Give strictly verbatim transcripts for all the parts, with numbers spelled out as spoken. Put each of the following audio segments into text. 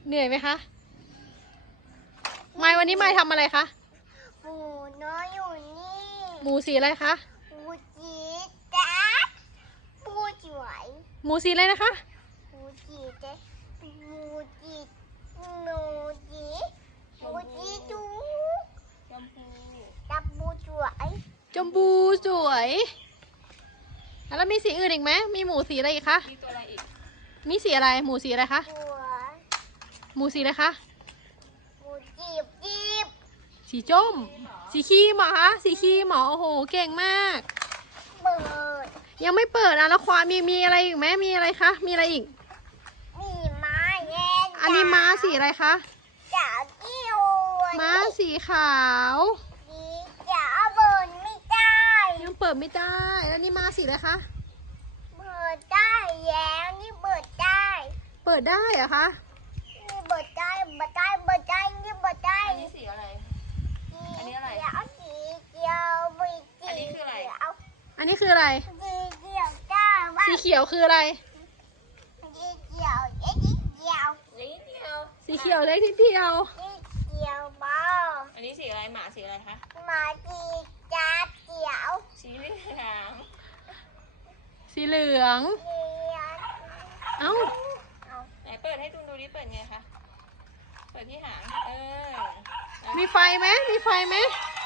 เหนื่อยไหมคะไมค์วันนี้ไมค์ทำอะไรคะหมูน้อยอยู่นี่หมูสีอะไรคะหมูจีจัดหมูสวยหมูสีอะไรนะคะหมูจีจัดหมูจีหมูจีหมูจีจูจมพูจับบูสวยจมพูสวยแล้วมีสีอื่นอีกไหมมีหมูสีอะไรอีกคะมีตัวอะไรอีกมีสีอะไรหมูสีอะไรคะสวยหมูสีอะไรคะหมูจีบจีบสีจ้มสีครีมเหรอคะสีครีมเหรอโอ้โหเก่งมากเปิดยังไม่เปิดอ่ะแล้วควายมีมีอะไรอีกไหมมีอะไรคะมีอะไรอีกมีม้าแย่อันนี้ม้าสีอะไรคะจ๋ากิ้วม้าสีขาวสีจ๋าเบิร์นไม่ได้ยังเปิดไม่ได้แล้วนี่ม้าสีอะไรคะเปิดได้แล้วนี่เปิดได้เปิดได้เหรอคะนี่เปิดได้เปิดได้เปิดได้นี่เปิดได้อันนี้สีอะไรอันนี้อะไรเขียวสีเขียวสีเขียวอันนี้คืออะไรอันนี้คืออะไรสีเขียวจ้าว่าสีเขียวคืออะไรสีเขียวเอ๊ะสีเขียวนี่เดียวสีเขียวเล็กนิดเดียวสีเขียวเบาอันนี้สีอะไรหมาสีอะไรคะหมาสีจ้าเขียวสีเหลืองสีเหลืองเขียวเอ้าไหนเปิดให้ดูดูดิเปิดไงคะเปิดที่หางเออมีไฟไหมมีไฟไหม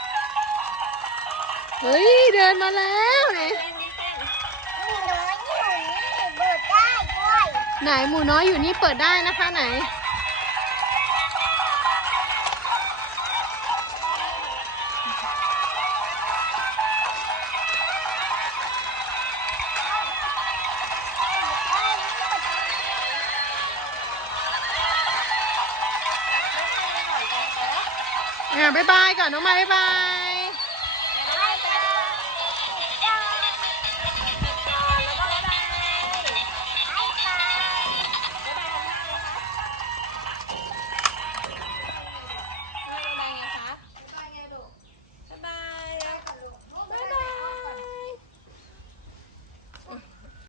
เฮ้ยเดินมาแล้วไหนเต้นนี่เต้นมีน้อยอยู่นี่เปิดได้ด้วยไหนหมูน้อยอยู่นี่เปิดได้นะคะไหนอ่าบ๊ายบายก่อนน้องไม้บ๊ายบาย